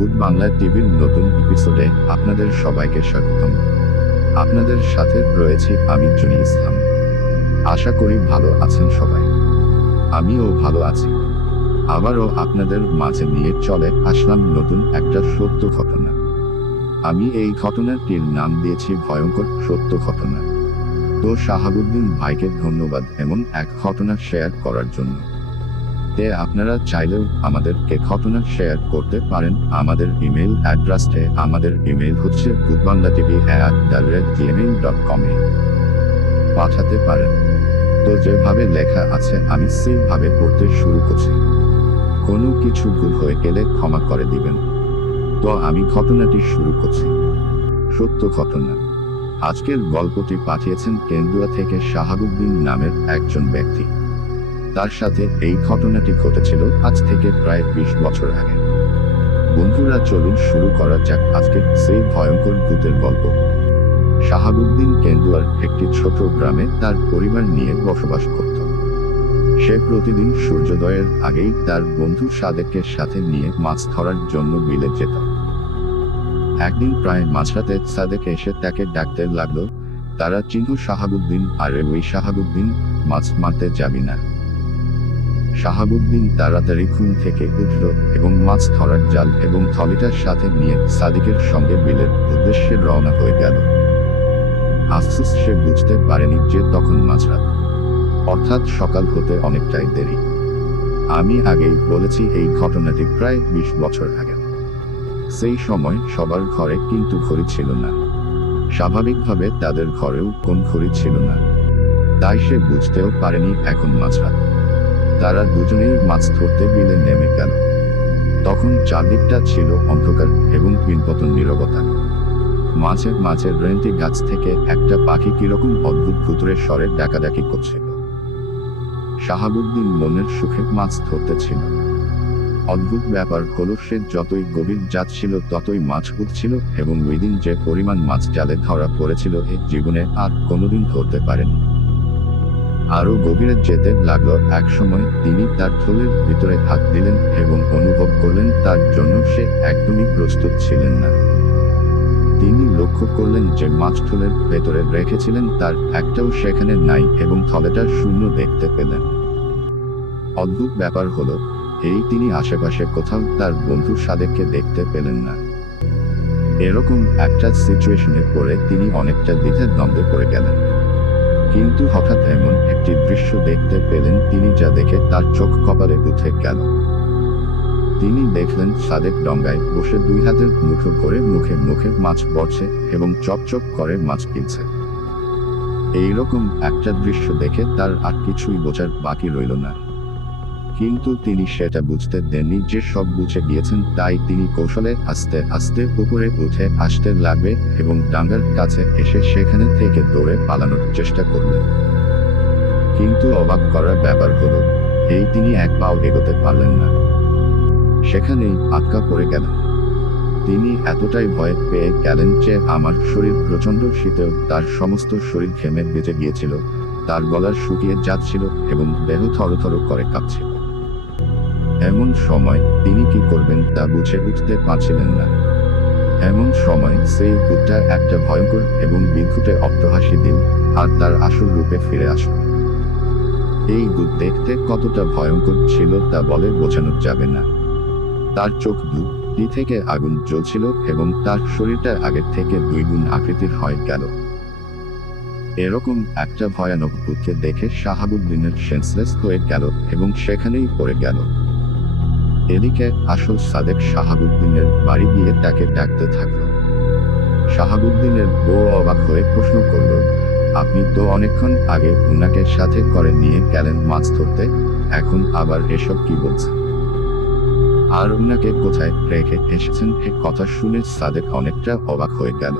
Good Bangla টিভির নতুন এপিসোডে আপনাদের সবাইকে স্বাগতম। আপনাদের সাথে রয়েছি আমি জুনি ইসলাম। আশা করি ভালো আছেন সবাই। আমিও ভালো আছি। আবারও আপনাদের মাঝে নিয়ে চলে আসলাম নতুন একটা সত্য ঘটনা। আমি এই ঘটনাটির নাম দিয়েছি ভয়ঙ্কর সত্য ঘটনা। তো শাহাবুদ্দিন ভাইকে ধন্যবাদ এমন এক ঘটনা শেয়ার করার জন্য। আপনারা চাইলেও আমাদেরকে ঘটনা শেয়ার করতে পারেন আমাদের ইমেল অ্যাড্রেসে। আমাদের ইমেল হচ্ছে goodbanglatv@gmail.com এ পাঠাতে পারেন। তো যেভাবে লেখা আছে আমি সেইভাবে পড়তে শুরু করছি। কোনো কিছু ভুল হয়ে গেলে ক্ষমা করে দিবেন। তো আমি ঘটনাটি শুরু করছি। সত্য ঘটনা। আজকের গল্পটি পাঠিয়েছেন কেন্দুয়া থেকে শাহাবুদ্দিন নামের একজন ব্যক্তি। তার সাথে এই ঘটনাটি ঘটেছিল আজ থেকে প্রায় 20 বছর আগে। বন্ধুরা চলুন শুরু করা যাক আজকের সেই ভয়ঙ্কর ভূতের গল্প। শাহাবুদ্দিন কেন্দুয়ার একটি ছোট গ্রামে তার পরিবার নিয়ে বসবাস করত। সে প্রতিদিন সূর্যোদয়ের আগেই তার বন্ধু সাদেকের সাথে নিয়ে মাছ ধরার জন্য বিলে যেত। একদিন প্রায় মাঝরাতে সাদেক এসে তাকে ডাকতে লাগলো, তারা চিহ্ন শাহাবুদ্দিন, আরে ওই শাহাবুদ্দিন, মাছ মারতে যাবি না? শাহাবুদ্দিন তাড়াতাড়ি ঘুম থেকে উঠল এবং মাছ ধরার জাল এবং থলিটার সাথে নিয়ে সাদিকের সঙ্গে বিলের উদ্দেশ্যে রওনা হয়ে গেল। আফসোস সে বুঝতে পারেনি যে তখন মাঝরাত, অর্থাৎ সকাল হতে অনেকটাই দেরি। আমি আগেই বলেছি এই ঘটনাটি প্রায় 20 বছর আগে। সেই সময় সবার ঘরে কিন্তু ঘড়ি ছিল না। স্বাভাবিকভাবে তাদের ঘরেও কোন ঘড়ি ছিল না। তাই সে বুঝতেও পারেনি এখন মাঝরাত। তারা দুজনেই মাছ ধরতে বিলে নেমে গেল। তখন চারদিকটা ছিল অন্ধকার এবং পিনপতন নীরবতা। মাঝে মাঝে রেন্টি গাছ থেকে একটা পাখি কিরকম অদ্ভুত ভুতুরে স্বরে ডাকাডাকি করছিল। শাহাবুদ্দিন মনের সুখে মাছ ধরতেছিল। অদ্ভুত ব্যাপার হলো সে যতই গভীর যাচ্ছিল ততই মাছ উঠছিল এবং ওই দিন যে পরিমাণ মাছ জালে ধরা পড়েছিল এ জীবনে আর কোনোদিন ধরতে পারেনি। আরো গভীরে যেতে লাগলো। এক সময় তিনি তার থলের ভিতরে হাত দিলেন এবং অনুভব করলেন তার জন্য সে একদমই প্রস্তুত ছিলেন না। তিনি লক্ষ্য করলেন যে মাছ থলের ভেতরে রেখেছিলেন তার একটাও সেখানে নাই এবং থলেটা শূন্য দেখতে পেলেন। অদ্ভুত ব্যাপার হলো তিনি আশেপাশে কোথাও তার বন্ধু সাদেককে দেখতে পেলেন না। এরকম একটা সিচুয়েশনে পড়ে তিনি অনেকটা দ্বিধার দ্বন্দ্বে পড়ে গেলেন। কিন্তু হঠাৎ এমন একটি দৃশ্য দেখতে পেলেন তিনি যা দেখে তার চোখ কপালে উঠে গেল। তিনি দেখলেন সাদেক ডঙ্গায় বসে 2 হাতের মুঠো করে মুখে মুখে মাছ পড়ছে এবং চপচপ করে মাছ কিনছে। এইরকম একটা দৃশ্য দেখে তার আর কিছুই বোঝার বাকি রইল না। কিন্তু তিনি সেটা বুঝতে দেননি যে সব বুঝে গিয়েছেন, তাই তিনি কৌশলে আস্তে আস্তে উপরে উঠে আসতে লাগবে এবং ডাঙ্গার কাছে এসে সেখানে থেকে দৌড়ে পালানোর চেষ্টা করলেন। কিন্তু অবাক করার ব্যাপার হলো তিনি এক পাও এগোতে পারলেন না। সেখানেই আটকা পড়ে গেলেন। তিনি এতটাই ভয় পেয়ে গেলেন যে আমার শরীর প্রচণ্ড শীতেও তার সমস্ত শরীর ঘেমে বেজে গিয়েছিল, তার গলা শুকিয়ে যাচ্ছিল এবং দেহ থরথর করে কাঁপছিল। এমন সময় তিনি কি করবেন তা বুঝে উঠতে পারছিলেন না। এমন সময় সেই ভূতটা একটা ভয়ঙ্কর এবং বিদ্যুটে অট্টহাসি দিল আর তার আসল রূপে ফিরে আসল। এই ভূত দেখতে কতটা ভয়ঙ্কর ছিল তা বলে বোঝানো যাবে না। তার চোখ দুটি থেকে আগুন জ্বলছিল এবং তার শরীরটা আগের থেকে 2 গুণ আকৃতির হয়ে গেল। এরকম একটা ভয়ানক ভূতকে দেখে শাহাবুদ্দিনের সেন্সলেস হয়ে গেল এবং সেখানেই পড়ে গেল। এদিকে আসল সাদেক শাহাবুদ্দিনের বাড়ি গিয়ে তাকে ডাকতে থাকল। শাহাবুদ্দিনের বউ অবাক হয়ে প্রশ্ন করল, আপনি তো অনেকক্ষণ আগে উনাকে সাথে করে নিয়ে গেলেন মাছ ধরতে, এখন আবার এসব কি বলছেন? আর উনাকে কোথায় রেখে এসেছেন? এ কথা শুনে সাদেক অনেকটা অবাক হয়ে গেল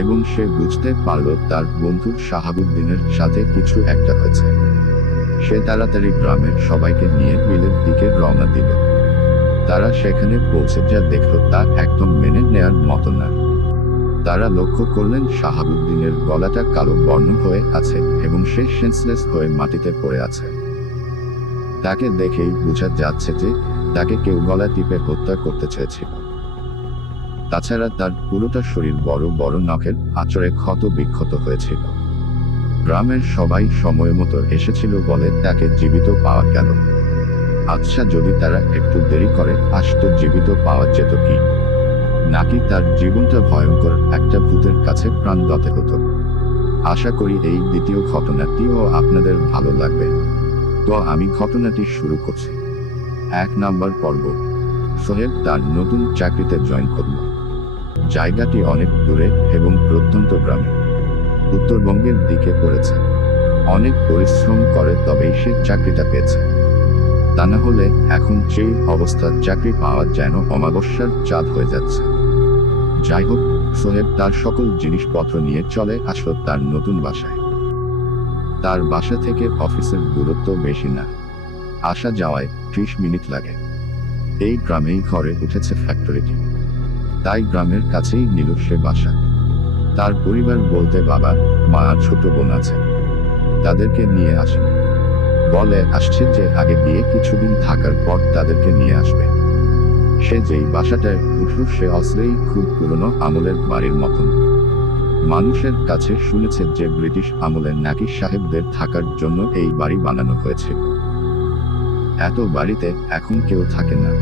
এবং সে বুঝতে পারল তার বন্ধু শাহাবুদ্দিনের সাথে কিছু একটা হয়েছে। সে তাড়াতাড়ি গ্রামের সবাইকে নিয়ে বিলের দিকে রওনা দিল। তারা সেখানে পৌঁছে যা দেখল তা একদম মেনে নেয়ার মতো না। তারা লক্ষ্য করলেন শাহাবুদ্দিনের গলাটা কালো বর্ণ হয়ে আছে এবং সে সেন্সলেস হয়ে মাটিতে পড়ে আছে। তাকে দেখেই বোঝা যাচ্ছে যে তাকে কেউ গলা টিপে হত্যা করতে চেয়েছিল। তাছাড়া তার পুরোটা শরীর বড় বড় নখের আঁচড়ে ক্ষত বিক্ষত হয়েছিল। গ্রামের সবাই সময় মতো এসেছিল বলে তাকে জীবিত পাওয়া গেল। আচ্ছা, যদি তারা একটু দেরি করে আসতো, জীবিত পাওয়া যেত কি? নাকি তার জীবনটা ভয়ঙ্কর একটা ভূতের কাছে প্রাণ দিতে হতো? আশা করি এই দ্বিতীয় ঘটনাটিও আপনাদের ভালো লাগবে। তো আমি ঘটনাটি শুরু করছি। 1 নম্বর পর্ব। সোহেব তার নতুন চাকরিতে জয়েন করল। জায়গাটি অনেক দূরে এবং প্রত্যন্ত গ্রামে, উত্তরবঙ্গের দিকে পড়েছে। অনেক পরিশ্রম করে তবেই সে চাকরিটা পেয়েছে। তা না হলে এখন সেই অবস্থার চাকরি পাওয়া যেন অমাবস্যার চাঁদ হয়ে যাচ্ছে। যাই হোক, সোহেব তার সকল জিনিসপত্র নিয়ে চলে আসলো তার নতুন বাসায়। তার বাসা থেকে অফিসের দূরত্ব বেশি না, আসা যাওয়ায় 30 মিনিট লাগে। এই গ্রামেই ঘরে উঠেছে ফ্যাক্টরিটি, তাই গ্রামের কাছেই নিল সে বাসা। তার পরিবার বলতে বাবা, মা আর ছোট বোন আছে, তাদেরকে নিয়ে আসেন। বলে আসছে যে আগে গিয়ে কিছুদিন থাকার পর তাদেরকে নিয়ে আসবে। সে যেই বাসাটায় উঠল সে অস্ত্রেই খুব পুরনো আমলের বাড়ির মতন। মানুষের কাছে শুনেছে যে ব্রিটিশ আমলে নাকি সাহেবদের থাকার জন্য এই বাড়ি বানানো হয়েছে। এত বাড়িতে এখন কেউ থাকে না।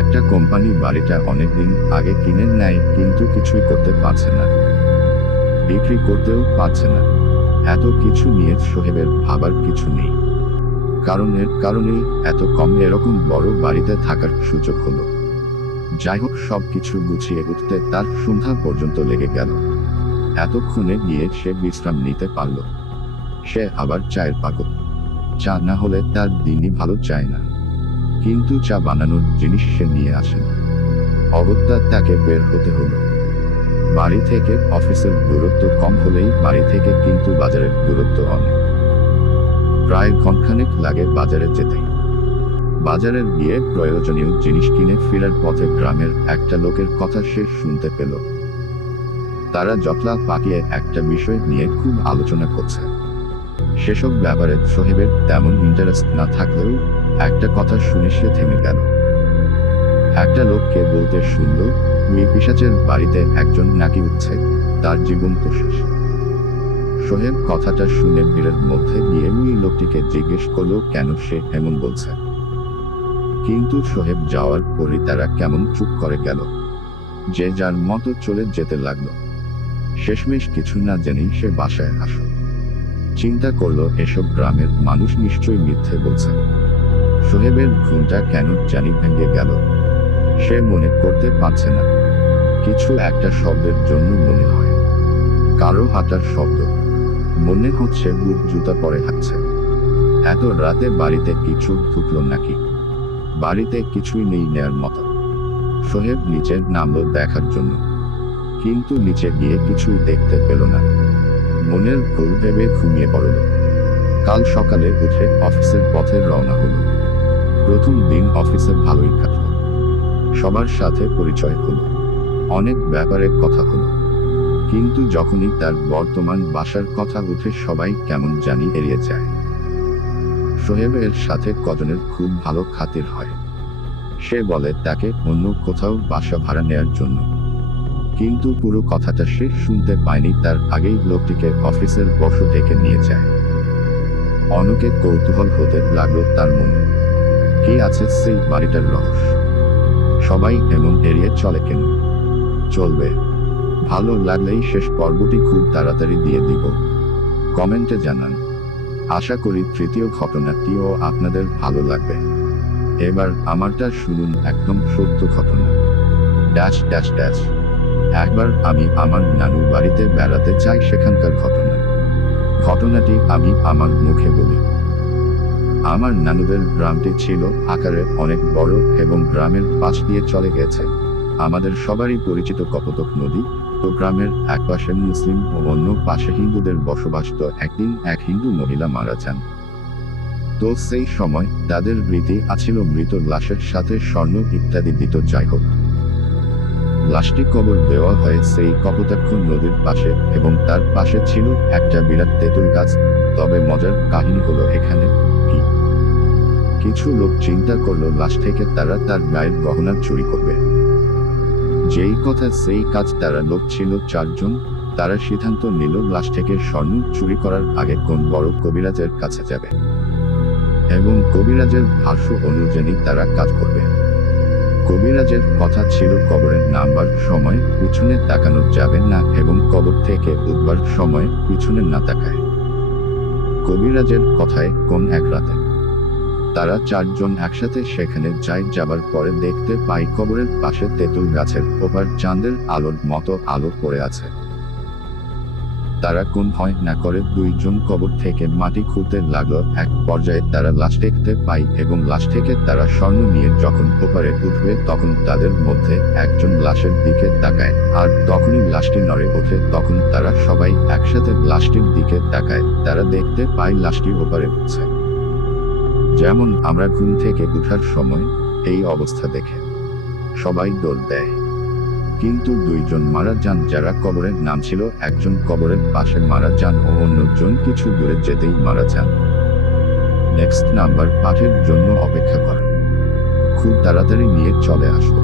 একটা কোম্পানি বাড়িটা অনেকদিন আগে কিনে নেয়, কিন্তু কিছুই করতে পারছে না, বিক্রি করতেও পারছে না। এত কিছু নিয়ে সোহেবের ভাবার কিছু নেই। কারণেই এত কম এরকম বড় বাড়িতে থাকার সুযোগ হলো। যাই হোক, সব কিছু গুছিয়ে উঠতে তার সন্ধ্যা পর্যন্ত লেগে গেল। এতক্ষণে গিয়ে সে বিশ্রাম নিতে পারল। সে আবার চায়ের পাগল। চা না হলে তার দিনই ভালো যায় না। কিন্তু চা বানানোর জিনিস সে নিয়ে আসেন। অগত্যা তাকে বের হতে হলো। বাড়ি থেকে অফিসের দূরত্ব কম হলেই বাড়ি থেকে কিন্তু বাজারের দূরত্ব অনেক। প্রায় ঘন্টাখানেক লাগে বাজারে যেতে। বাজারের গিয়ে প্রয়োজনীয় জিনিস কিনে ফেরার পথে গ্রামের একটা লোকের কথা সে শুনতে পেল। তারা জটলা পাকিয়ে একটা বিষয় নিয়ে খুব আলোচনা করছে। সেসব ব্যাপারে সোহেবের তেমন ইন্টারেস্ট না থাকলেও একটা কথা শুনে সে থেমে গেল। একটা লোককে বলতে শুনল, ওই পিশাচের বাড়িতে একজন নাকি উঠছে, তার জীবন তো শেষ। সোহেব কথাটা শুনে ভিড়ের মধ্যে গিয়ে ওই লোকটিকে জিজ্ঞেস করলো কেন সে এমন বলছে। কিন্তু সোহেব যাওয়ার পরই তারা কেমন চুপ করে গেল, যে যার মতো চলে যেতে লাগলো। শেষমেশ কিছু না জেনেই সে বাসায় আসলো। চিন্তা করলো এসব গ্রামের মানুষ নিশ্চয়ই মিথ্যে বলছে। সোহেবের ঘুমটা কেন জানি ভেঙে গেল। সে মনে করতে পারছে না। কিছু একটা শব্দের জন্য মনে হয় কারো হাঁটার শব্দ। মনে হচ্ছে বুট জুতা পরে হাঁটছে। এত রাতে বাড়িতে কিছু ঢুকলো নাকি? বাড়িতে কিছুই নেই নেয়ার মতো। সোহেব নিচে নামলো দেখার জন্য, কিন্তু নিচে গিয়ে কিছুই দেখতে পেল না। মনের ভুল ভেবে ঘুমিয়ে পড়ল। কাল সকালে উঠে অফিসের পথে রওনা হলো। প্রথম দিন অফিসে ভালোই কাটল। সবার সাথে পরিচয় হলো, অনেক ব্যাপারে কথা হলো। কিন্তু যখনই তার বর্তমান বাসার কথা উঠে সবাই কেমন জানি এড়িয়ে যায়। সোহেবের সাথে কজনের খুব ভালো খাতির হয়। সে বলে তাকে অন্য কোথাও বাসা ভাড়া নেয়ার জন্য। কিন্তু পুরো কথাটা সে শুনতে পায়নি, তার আগেই লোকটিকে অফিসের বস ডেকে নিয়ে যায়। অনেকে কৌতূহল হতে লাগলো তার মনে, কি আছে সেই বাড়িটার রহস্য? সবাই এমন এড়িয়ে চলে কেন? চলবে, ভালো লাগলেই শেষ পর্বটি খুব তাড়াতাড়ি দিয়ে দিব। কমেন্টে জানান। আশা করি তৃতীয় ঘটনাটিও আপনাদের ভালো লাগবে। এবার আমারটা শুনুন, একদম সত্য ঘটনা। Dash dash dash. একবার আমি আমার নানুর বাড়িতে বেড়াতে যাই, সেখানকার ঘটনা। ঘটনাটি আমি আমার মুখে বলি। আমার নানুদের গ্রামটি ছিল আকারে অনেক বড় এবং গ্রামের পাশ দিয়ে চলে গেছে আমাদের সবারই পরিচিত কপোতক নদী। তো গ্রামের এক পাশে মুসলিম ও অন্য পাশে হিন্দুদের বসবাস। তো একদিন এক হিন্দু মহিলা মারা যান। তো সেই সময় তাদের রীতি আছিল মৃত লাশের সাথে স্বর্ণ ইত্যাদি দিত। যাই হোক, লাশটি কবর দেওয়া হয় সেই কপোতাক্ষ নদীর পাশে এবং তার পাশে ছিল একটা বিরাট তেঁতুল গাছ। তবে মজার কাহিনী হলো এখানে, কি কিছু লোক চিন্তা করলো লাশ থেকে তারা তার গায়ের গহনা চুরি করবে। যেই কথা সেই কাজ। তারা লোক ছিল 4 জন। তারা সিদ্ধান্ত নিল লাশ থেকে স্বর্ণ চুরি করার আগে কোন বড় কবিরাজের কাছে যাবে এবং কবিরাজের ভাষ্য অনুযায়ী তারা কাজ করবে। কবিরাজের কথা ছিল কবরের নামবার সময় পিছনে তাকানো যাবে না এবং কবর থেকে উঠবার সময় পিছনে না তাকায়। কবিরাজের কথায় কোন এক রাতে তারা 4 জন একসাথে সেখানে যায়। যাবার পরে দেখতে পাই কবরের পাশে তেঁতুল গাছের ওপর চাঁদের আলোর মতো আলো পড়ে আছে। তারা কোন হয় না করে 2 জন কবর থেকে মাটি খুঁড়তে লাগলো। এক পর্যায়ে তারা লাশ দেখতে পাই এবং লাশ থেকে তারা স্বর্ণ নিয়ে যখন ওপারে উঠবে তখন তাদের মধ্যে একজন লাশের দিকে তাকায়, আর তখনই লাশটি নড়ে ওঠে। তখন তারা সবাই একসাথে লাশটির দিকে তাকায়। তারা দেখতে পায় লাশটি ওপারে উঠছে। যেমন আমরা ঘুম থেকে উঠার সময় এই অবস্থা দেখে সবাই দৌড় দেয়। কিন্তু 2 জন মারা যান যারা কবরের নাম ছিল। একজন কবরের পাশে মারা যান ও অন্যজন কিছু দূরে যেতেই মারা যান। নেক্সট নাম্বার পাঠের জন্য অপেক্ষা করেন, খুব তাড়াতাড়ি নিয়ে চলে আসবো।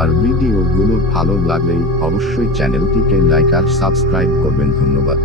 আর ভিডিওগুলো ভালো লাগলেই অবশ্যই চ্যানেলটিকে লাইক আর সাবস্ক্রাইব করবেন। ধন্যবাদ।